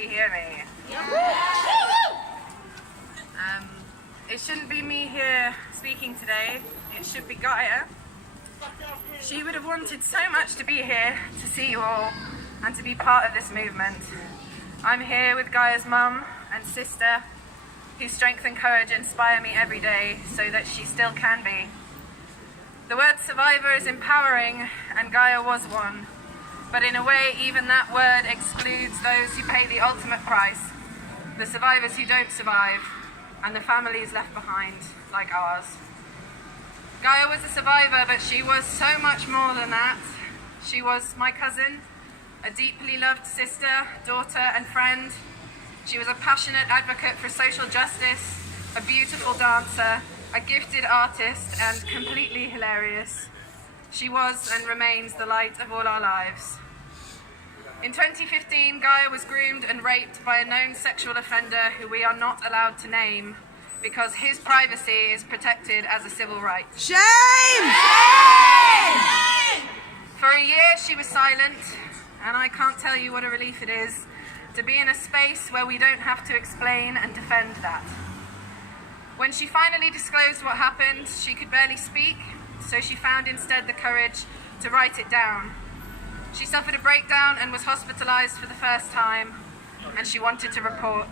actually hear me? It shouldn't be me here speaking today. It should be Gaia. She would have wanted so much to be here to see you all and to be part of this movement. I'm here with Gaia's mum and sister, whose strength and courage inspire me every day so that she still can be. The word survivor is empowering, and Gaia was one. But in a way, even that word excludes those who pay the ultimate price, the survivors who don't survive, and the families left behind, like ours. Gaia was a survivor, but she was so much more than that. She was my cousin, a deeply loved sister, daughter, and friend. She was a passionate advocate for social justice, a beautiful dancer, a gifted artist, and completely hilarious. She was and remains the light of all our lives. In 2015, Gaia was groomed and raped by a known sexual offender who we are not allowed to name because his privacy is protected as a civil right. Shame! For a year, she was silent, and I can't tell you what a relief it is to be in a space where we don't have to explain and defend that. When she finally disclosed what happened, she could barely speak, so she found instead the courage to write it down. She suffered a breakdown and was hospitalized for the first time, and she wanted to report,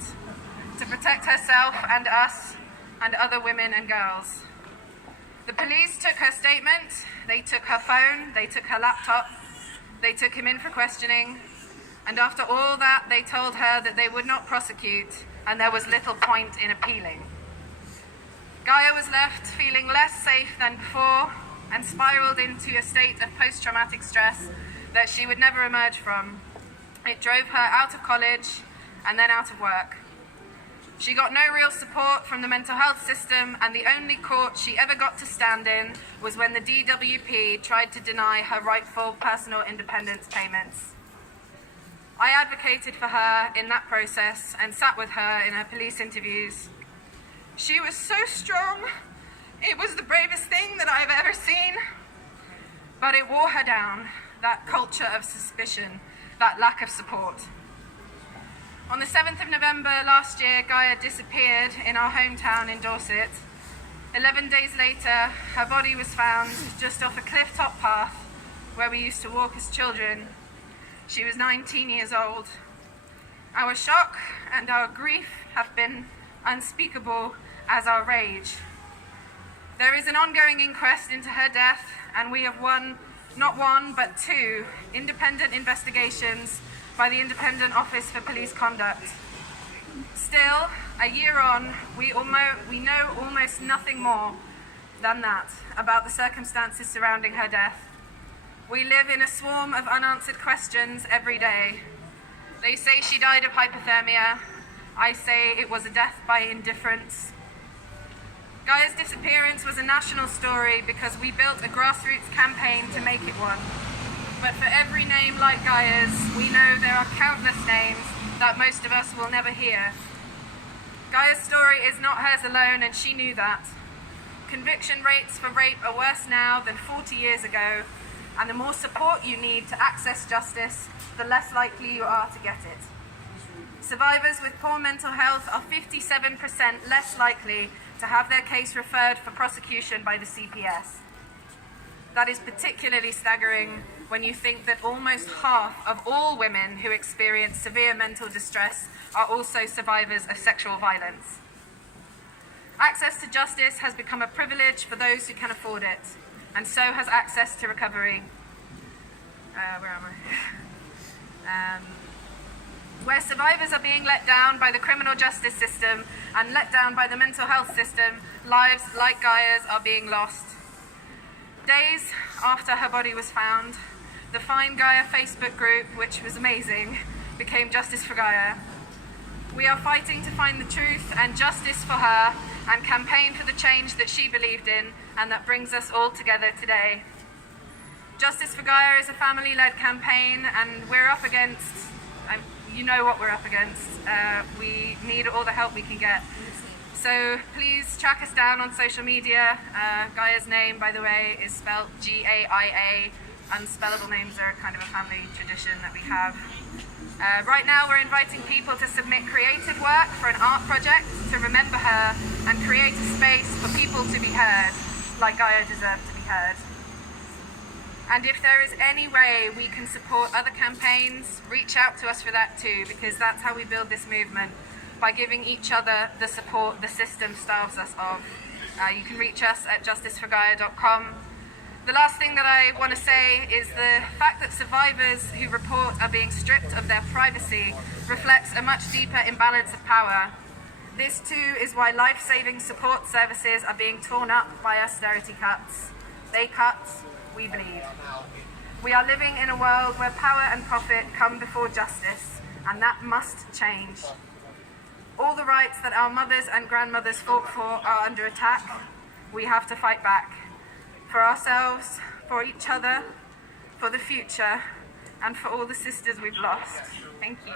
to protect herself and us and other women and girls. The police took her statement, they took her phone, they took her laptop, they took him in for questioning, and after all that, they told her that they would not prosecute, and there was little point in appealing. Gaia was left feeling less safe than before and spiraled into a state of post-traumatic stress that she would never emerge from. It drove her out of college and then out of work. She got no real support from the mental health system, and the only court she ever got to stand in was when the DWP tried to deny her rightful personal independence payments. I advocated for her in that process and sat with her in her police interviews. She was so strong. It was the bravest thing that I've ever seen. But it wore her down, that culture of suspicion, that lack of support. On the 7th of November last year, Gaia disappeared in our hometown in Dorset. 11 days later, her body was found just off a cliff-top path where we used to walk as children. She was 19 years old. Our shock and our grief have been unspeakable as our rage. There is an ongoing inquest into her death, and we have not one, but two independent investigations by the Independent Office for Police Conduct. Still, a year on, we know almost nothing more than that about the circumstances surrounding her death. We live in a swarm of unanswered questions every day. They say she died of hypothermia. I say it was a death by indifference. Gaia's disappearance was a national story because we built a grassroots campaign to make it one. But for every name like Gaia's, we know there are countless names that most of us will never hear. Gaia's story is not hers alone, and she knew that. Conviction rates for rape are worse now than 40 years ago, and the more support you need to access justice, the less likely you are to get it. Survivors with poor mental health are 57% less likely to have their case referred for prosecution by the CPS. That is particularly staggering when you think that almost half of all women who experience severe mental distress are also survivors of sexual violence. Access to justice has become a privilege for those who can afford it, and so has access to recovery. Where survivors are being let down by the criminal justice system and let down by the mental health system, lives like Gaia's are being lost. Days after her body was found, the Find Gaia Facebook group, which was amazing, became Justice for Gaia. We are fighting to find the truth and justice for her and campaign for the change that she believed in and that brings us all together today. Justice for Gaia is a family-led campaign, and we're up against, you know what we're up against. We need all the help we can get. So please track us down on social media. Gaia's name, by the way, is spelled Gaia. Unspellable names are kind of a family tradition that we have. Right now we're inviting people to submit creative work for an art project to remember her and create a space for people to be heard, like Gaia deserved to be heard. And if there is any way we can support other campaigns, reach out to us for that too, because that's how we build this movement, by giving each other the support the system starves us of. You can reach us at justiceforgaia.com. The last thing that I want to say is the fact that survivors who report are being stripped of their privacy reflects a much deeper imbalance of power. This too is why life-saving support services are being torn up by austerity cuts. They cut, we bleed. We are living in a world where power and profit come before justice, and that must change. All the rights that our mothers and grandmothers fought for are under attack. We have to fight back. For ourselves, for each other, for the future, and for all the sisters we've lost. Thank you.